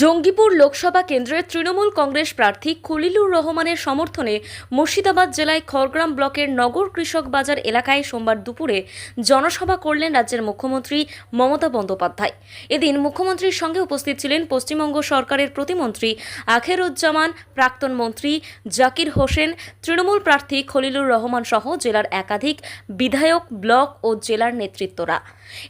জঙ্গিপুর লোকসভা কেন্দ্রের তৃণমূল কংগ্রেস প্রার্থী খলিলুর রহমানের সমর্থনে মুর্শিদাবাদ জেলায় খড়গ্রাম ব্লকের নগর কৃষক বাজার এলাকায় সোমবার দুপুরে জনসভা করলেন রাজ্যের মুখ্যমন্ত্রী মমতা বন্দ্যোপাধ্যায়। এদিন মুখ্যমন্ত্রীর সঙ্গে উপস্থিত ছিলেন পশ্চিমবঙ্গ সরকারের প্রতিমন্ত্রী আখেরুজ্জামান, প্রাক্তন মন্ত্রী জাকির হোসেন, তৃণমূল প্রার্থী খলিলুর রহমান সহ জেলার একাধিক বিধায়ক ব্লক ও জেলার নেতৃত্বরা।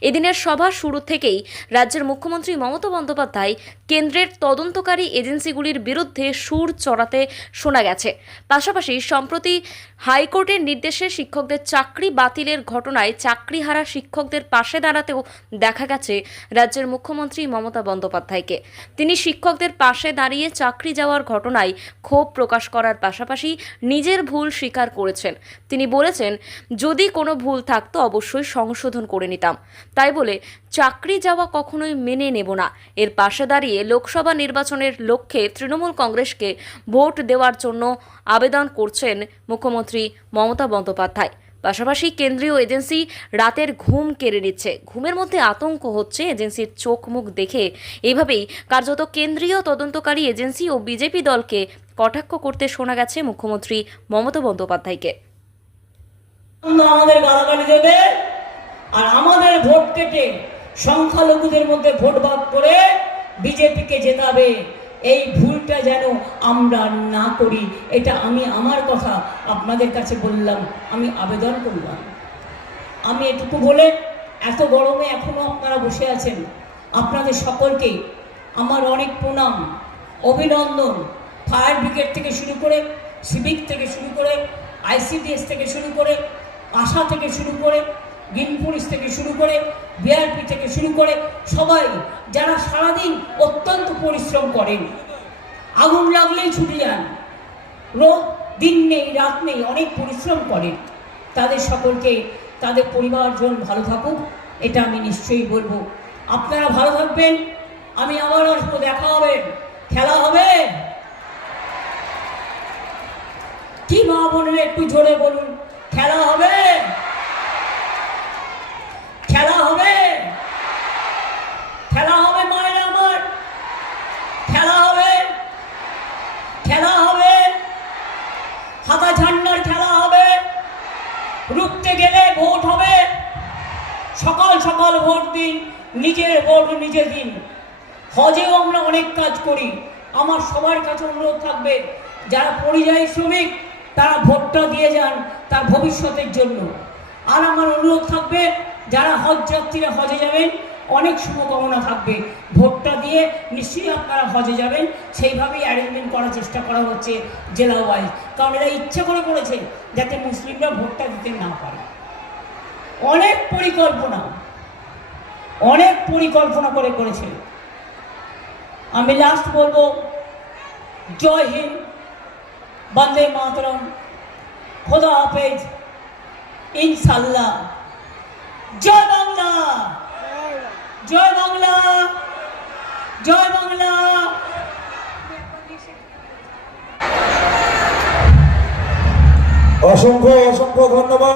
এদিনের সভা শুরু থেকেই রাজ্যের মুখ্যমন্ত্রী মমতা বন্দ্যোপাধ্যায় কেন্দ্রের তদন্তকারী এজেন্সিগুলির বিরুদ্ধে সুর চড়াতে শোনা গেছে। পাশাপাশি সম্প্রতি হাইকোর্টের নির্দেশে শিক্ষকদের চাকরি বাতিলের ঘটনায় চাকরিহারা শিক্ষকদের পাশে দাঁড়াতেও দেখা গেছে রাজ্যের মুখ্যমন্ত্রী মমতা বন্দ্যোপাধ্যায়কে। তিনি শিক্ষকদের পাশে দাঁড়িয়ে চাকরি যাওয়ার ঘটনায় ক্ষোভ প্রকাশ করার পাশাপাশি নিজের ভুল স্বীকার করেছেন। তিনি বলেছেন, যদি কোনো ভুল থাকতো অবশ্যই সংশোধন করে নিতাম। তাই বলে চাকরি যাওয়া কখনোই মেনে নেব না। এর পাশে দাঁড়িয়ে লোকসভা নির্বাচনের লক্ষ্যে তৃণমূল কংগ্রেসকে ভোট দেওয়ার জন্য আবেদন করছেন মুখ্যমন্ত্রী মমতা বন্দ্যোপাধ্যায়। পাশাপাশি কেন্দ্রীয় এজেন্সি রাতের ঘুম কেড়ে নিচ্ছে। ঘুমের মধ্যে আতঙ্ক হচ্ছে এজেন্সির চোখ মুখ দেখে। এইভাবেই কার্যত কেন্দ্রীয় তদন্তকারী এজেন্সি ও বিজেপি দলকে কটাক্ষ করতে শোনা গেছে মুখ্যমন্ত্রী মমতা বন্দ্যোপাধ্যায়কে। আমাদের গালাগালি দেবে আর আমাদের ভোট কেটে সংখ্যালঘুদের মধ্যে ভোট ভাগ করে বিজেপিকে জেতাবে এই ভুলটা যেন আমরা না করি, এটা আমি আমার কথা আপনাদের কাছে বললাম, আমি আবেদন করলাম। আমি এটুকু বলে এত গরমে এখনও আপনারা বসে আছেন, আপনাদের সকলকে আমার অনেক প্রণাম, অভিনন্দন। ফায়ার ব্রিগেড থেকে শুরু করে সিভিক থেকে শুরু করে, আইসিডিএস থেকে শুরু করে, আশা থেকে শুরু করে গ্রিন পুলিশ থেকে শুরু করে বিআরপি থেকে শুরু করে সবাই যারা সারাদিন অত্যন্ত পরিশ্রম করেন, আগুন লাগলেই ছুটে যান। রোদ, দিন নেই, রাত নেই, অনেক পরিশ্রম করেন। তাদের সকলকে, তাদের পরিবারজন ভালো থাকুক, এটা আমি নিশ্চয়ই বলব। আপনারা ভালো থাকবেন, আমি আবার আসব, দেখা হবে, খেলা হবে। কি মা বোনেরা, একটু জোরে বলুন, খেলা হবে খেলা হবে খেলা হবে মায়ের আমার খেলা হবে খেলা হবে হাতা ঝান্ডার খেলা হবে রুখতে গেলে ভোট হবে। সকাল সকাল ভোট দিন, নিজের ভোট নিজে দিন। হজেও আমরা অনেক কাজ করি। আমার সবার কাছে অনুরোধ থাকবে, যারা পরিযায়ী শ্রমিক, তারা ভোটটা দিয়ে যান তার ভবিষ্যতের জন্য। আর আমার অনুরোধ থাকবে, যারা হজ যাত্রীরা হজে যাবেন অনেক শুভকামনা থাকবে। ভোটটা দিয়ে নিশ্চয়ই আপনারা হজে যাবেন। সেইভাবেই অ্যারেঞ্জমেন্ট করার চেষ্টা করা হচ্ছে জেলা ওয়াইজ কারণ এরা ইচ্ছা করে করেছে যাতে মুসলিমরা ভোটটা দিতে না পারে। অনেক পরিকল্পনা অনেক পরিকল্পনা করে করেছে। আমি লাস্ট বলব, জয় হিন্দ, বন্দে মাতরম, খোদা হাফেজ ইনশাল্লাহ জয় জয় বাংলা জয় বাংলা। অসংখ্য অসংখ্য ধন্যবাদ।